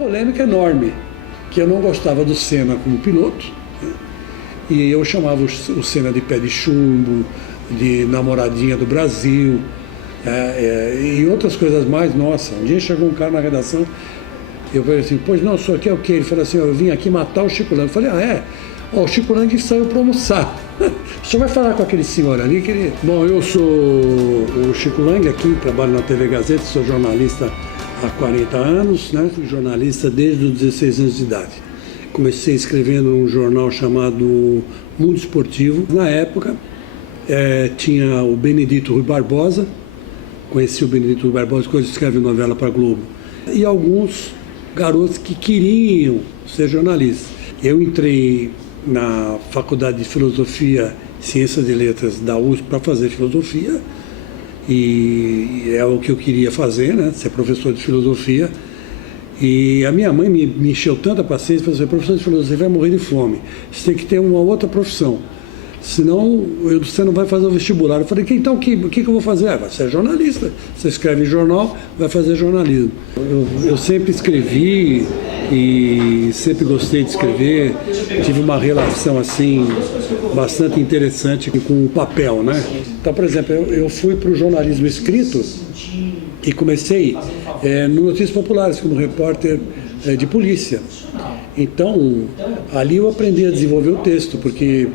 polêmica enorme, que eu não gostava do Senna como piloto, né? E eu chamava o Senna de pé de chumbo, de namoradinha do Brasil, e outras coisas mais. Nossa, um dia chegou um cara na redação, eu falei assim, pois não, só que é o quê? Ele falou assim, eu vim aqui matar o Chico Lang. Eu falei, o Chico Lang saiu para almoçar. O senhor vai falar com aquele senhor ali que ele... Bom, eu sou o Chico Lang aqui, trabalho na TV Gazeta, sou jornalista há 40 anos, né? Fui jornalista desde os 16 anos de idade. Comecei escrevendo num jornal chamado Mundo Esportivo. Na época, tinha o Benedito Rui Barbosa, conheci o Benedito Rui Barbosa, que hoje escreve novela para a Globo, e alguns garotos que queriam ser jornalistas. Eu entrei na Faculdade de Filosofia e Ciências de Letras da USP para fazer filosofia, e é o que eu queria fazer, né? Ser professor de filosofia. E a minha mãe me encheu tanta paciência para dizer, professor de filosofia vai morrer de fome, você tem que ter uma outra profissão, senão você não vai fazer o vestibular. Eu falei, então o que eu vou fazer? Vai ser jornalista, você escreve em jornal, vai fazer jornalismo. Eu sempre escrevi e sempre gostei de escrever, tive uma relação assim bastante interessante com o papel, né? Então, por exemplo, eu fui para o jornalismo escrito e comecei no Notícias Populares como repórter de polícia. Então, ali eu aprendi a desenvolver o texto, porque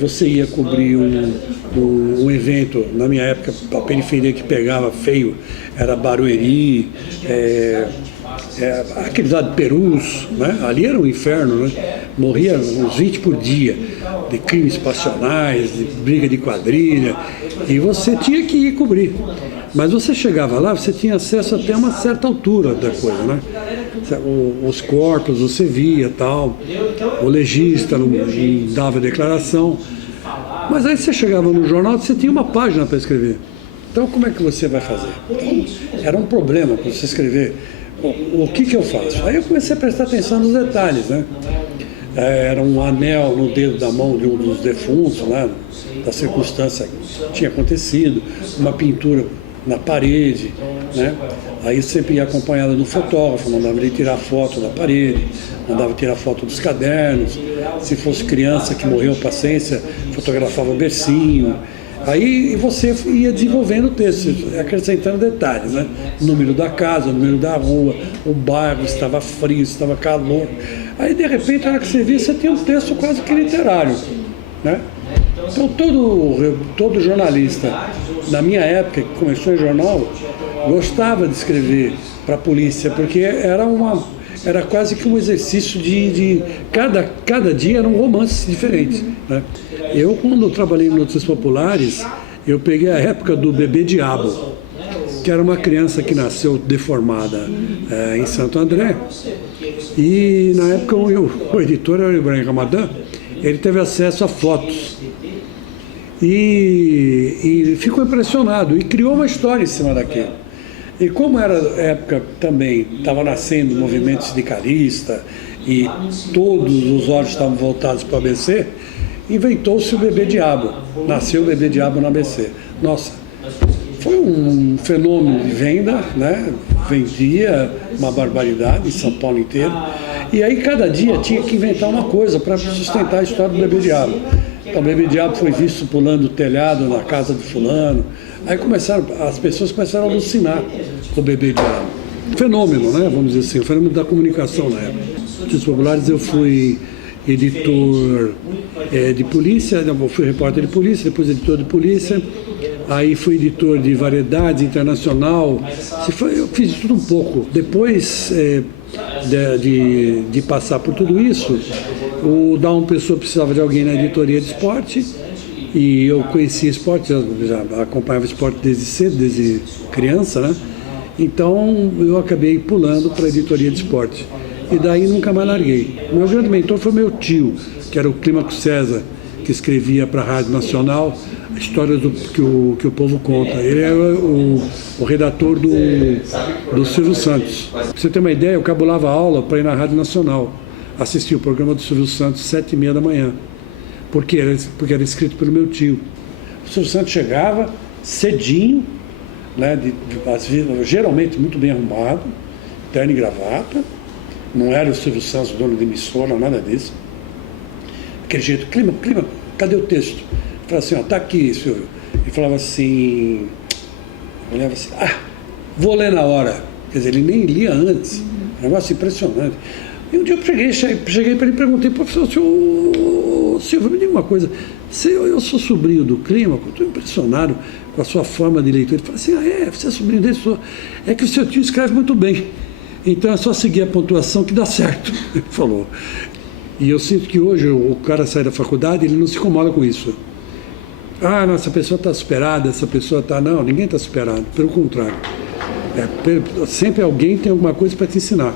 você ia cobrir um evento, na minha época, a periferia que pegava feio era Barueri, aqueles lá de Perus, né? Ali era um inferno, né? Morria uns 20 por dia, de crimes passionais, de briga de quadrilha, e você tinha que ir cobrir. Mas você chegava lá, você tinha acesso até uma certa altura da coisa, né? Os corpos você via, tal, o legista não dava declaração. Mas aí você chegava no jornal, você tinha uma página para escrever. Então como é que você vai fazer? Então, era um problema para você escrever. O que eu faço? Aí eu comecei a prestar atenção nos detalhes, né? Era um anel no dedo da mão de um dos defuntos, lá, da circunstância que tinha acontecido, uma pintura na parede, né? Aí sempre ia acompanhada do fotógrafo, mandava ele tirar foto da parede, mandava tirar foto dos cadernos, se fosse criança que morreu, paciência, fotografava o bercinho. Aí você ia desenvolvendo o texto, acrescentando detalhes, né? O número da casa, o número da rua, o bairro, se estava frio, se estava calor. Aí, de repente, na hora que você via, você tinha um texto quase que literário, né? Então, todo jornalista, na minha época, que começou em jornal, gostava de escrever para a polícia, porque era quase que um exercício de cada dia era um romance diferente, né? Eu, quando trabalhei em Notícias Populares, eu peguei a época do Bebê Diabo, que era uma criança que nasceu deformada em Santo André, e na época o editor era o Ibrahim Ramadan, ele teve acesso a fotos e ficou impressionado e criou uma história em cima daquilo. E como era época também, estava nascendo o movimento sindicalista e todos os olhos estavam voltados para o ABC, inventou-se o Bebê Diabo, nasceu o Bebê Diabo no ABC. Nossa, foi um fenômeno de venda, né? Vendia uma barbaridade em São Paulo inteiro. E aí cada dia tinha que inventar uma coisa para sustentar a história do Bebê Diabo. Então o Bebê Diabo foi visto pulando o telhado na casa de fulano. Aí as pessoas começaram a alucinar com o Bebê Diabo. Fenômeno, né? Vamos dizer assim, o fenômeno da comunicação na época. Notícias Populares eu fui editor de polícia, eu fui repórter de polícia, depois editor de polícia, aí fui editor de variedades internacional, eu fiz tudo um pouco. Depois de passar por tudo isso, o Dalmo Pessoa precisava de alguém na editoria de esporte, e eu conhecia esporte, já acompanhava esporte desde cedo, desde criança, né? Então eu acabei pulando para a editoria de esporte. E daí nunca mais larguei. Meu grande mentor foi meu tio, que era o Clímaco César, que escrevia para a Rádio Nacional histórias que o povo conta. Ele era o redator do Silvio Santos. Pra você ter uma ideia, eu cabulava aula para ir na Rádio Nacional, assistir o programa do Silvio Santos 7h30 da manhã, porque era escrito pelo meu tio. O Silvio Santos chegava cedinho, né, geralmente muito bem arrumado, terno e gravata, não era o Silvio Santos, dono de emissora, nada disso. Aquele jeito, clima, cadê o texto? Eu falava assim, ó, tá aqui, Silvio. Ele falava assim, eu olhava assim, vou ler na hora. Quer dizer, ele nem lia antes, um negócio impressionante. E um dia eu cheguei para ele e perguntei, professor, Silvio, me diga uma coisa, eu sou sobrinho do Clímaco, estou impressionado com a sua forma de leitura. Ele falou assim, você é sobrinho dele? É que o seu tio escreve muito bem, então é só seguir a pontuação que dá certo, ele falou. E eu sinto que hoje o cara sai da faculdade, ele não se incomoda com isso. Não, essa pessoa está superada, essa pessoa está... Não, ninguém está superado, pelo contrário. Sempre alguém tem alguma coisa para te ensinar.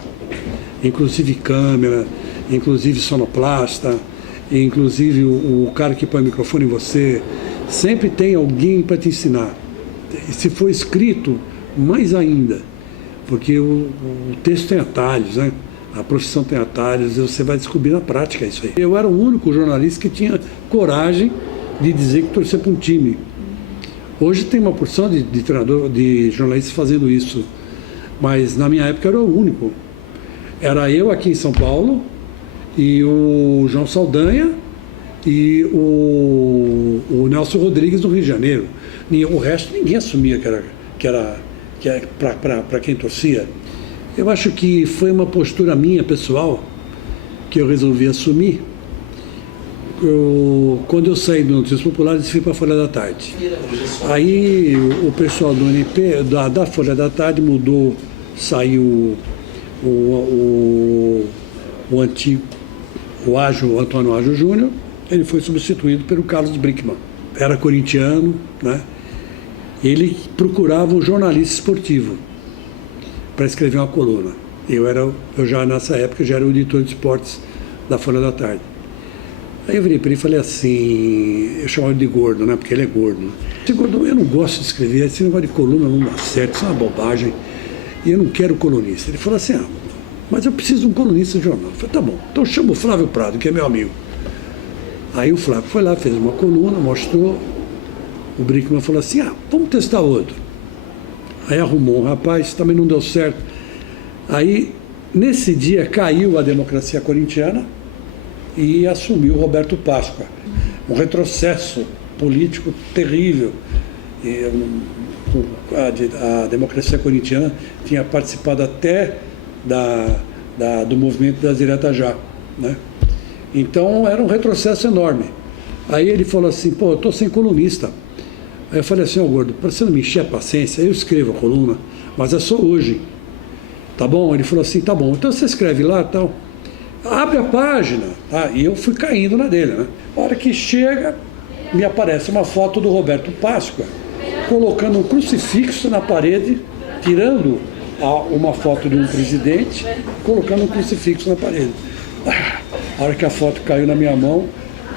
Inclusive câmera, inclusive sonoplasta, inclusive o cara que põe o microfone em você. Sempre tem alguém para te ensinar. E se for escrito, mais ainda. Porque o texto tem atalhos, né? A profissão tem atalhos, e você vai descobrir na prática isso aí. Eu era o único jornalista que tinha coragem de dizer que torcia para um time. Hoje tem uma porção de treinador, de jornalistas fazendo isso, mas na minha época eu era o único. Era eu aqui em São Paulo, e o João Saldanha, e o Nelson Rodrigues no Rio de Janeiro. O resto ninguém assumia que era para quem torcia. Eu acho que foi uma postura minha, pessoal, que eu resolvi assumir. Quando eu saí do Notícias Populares, fui para a Folha da Tarde. Aí o pessoal do NP, da Folha da Tarde mudou, saiu o antigo, o Antônio Ágio Júnior, ele foi substituído pelo Carlos Brickman. Era corintiano, né? Ele procurava um jornalista esportivo para escrever uma coluna. Eu já nessa época já era o editor de esportes da Folha da Tarde. Aí eu virei para ele e falei assim, eu chamava ele de gordo, né? Porque ele é gordo. Esse gordo, eu não gosto de escrever, esse negócio de coluna não dá certo, isso é uma bobagem. E eu não quero colunista. Ele falou assim, mas eu preciso de um colunista de jornal. Eu falei, tá bom, então chama o Flávio Prado, que é meu amigo. Aí o Flávio foi lá, fez uma coluna, mostrou. O Brickman falou assim, vamos testar outro. Aí arrumou um rapaz, também não deu certo. Aí, nesse dia, caiu a democracia corintiana e assumiu o Roberto Páscoa. Um retrocesso político terrível. A democracia corintiana tinha participado até do movimento das Diretas Já, né? Então, era um retrocesso enorme. Aí ele falou assim, eu estou sem colunista. Aí eu falei assim, gordo, para você não me encher a paciência, eu escrevo a coluna, mas é só hoje. Tá bom? Ele falou assim, tá bom, então você escreve lá e tal. Abre a página, tá? E eu fui caindo na dele, né? A hora que chega, me aparece uma foto do Roberto Páscoa, colocando um crucifixo na parede, tirando uma foto de um presidente, colocando um crucifixo na parede. A hora que a foto caiu na minha mão,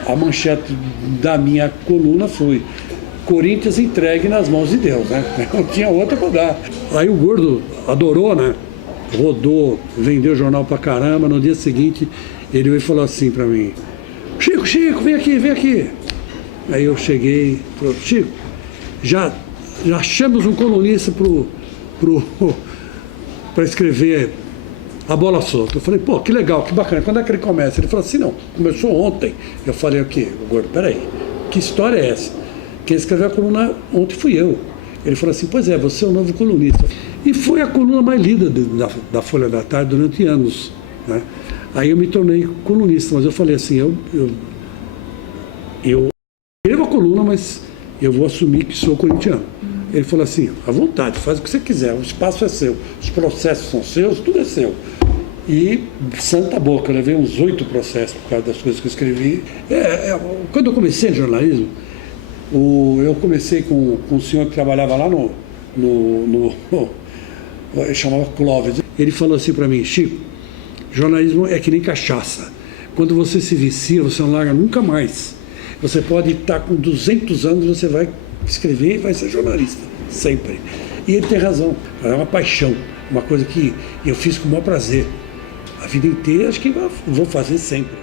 a manchete da minha coluna foi Corinthians entregue nas mãos de Deus, né? Não tinha outra para dar. Aí o gordo adorou, né? Rodou, vendeu jornal pra caramba. No dia seguinte, ele veio e falou assim para mim, Chico, vem aqui. Aí eu cheguei, falou, Chico, já achamos um colunista para escrever A Bola Solta. Eu falei, que legal, que bacana, quando é que ele começa? Ele falou assim, não, começou ontem. Eu falei, o quê? Gordo, peraí, que história é essa? Quem escreveu a coluna ontem fui eu. Ele falou assim, pois é, você é o novo colunista. E foi a coluna mais lida da Folha da Tarde durante anos, né? Aí eu me tornei colunista, mas eu falei assim, eu escrevo a coluna, mas eu vou assumir que sou corintiano. Ele falou assim, à vontade, faz o que você quiser, o espaço é seu, os processos são seus, tudo é seu. E santa boca, eu levei uns 8 processos por causa das coisas que eu escrevi. Quando eu comecei em jornalismo, eu comecei com um senhor que trabalhava lá eu chamava Clóvis. Ele falou assim para mim, Chico, jornalismo é que nem cachaça. Quando você se vicia, você não larga nunca mais. Você pode estar com 200 anos, você vai escrever e vai ser jornalista, sempre. E ele tem razão, é uma paixão, uma coisa que eu fiz com o maior prazer. A vida inteira, acho que vou fazer sempre.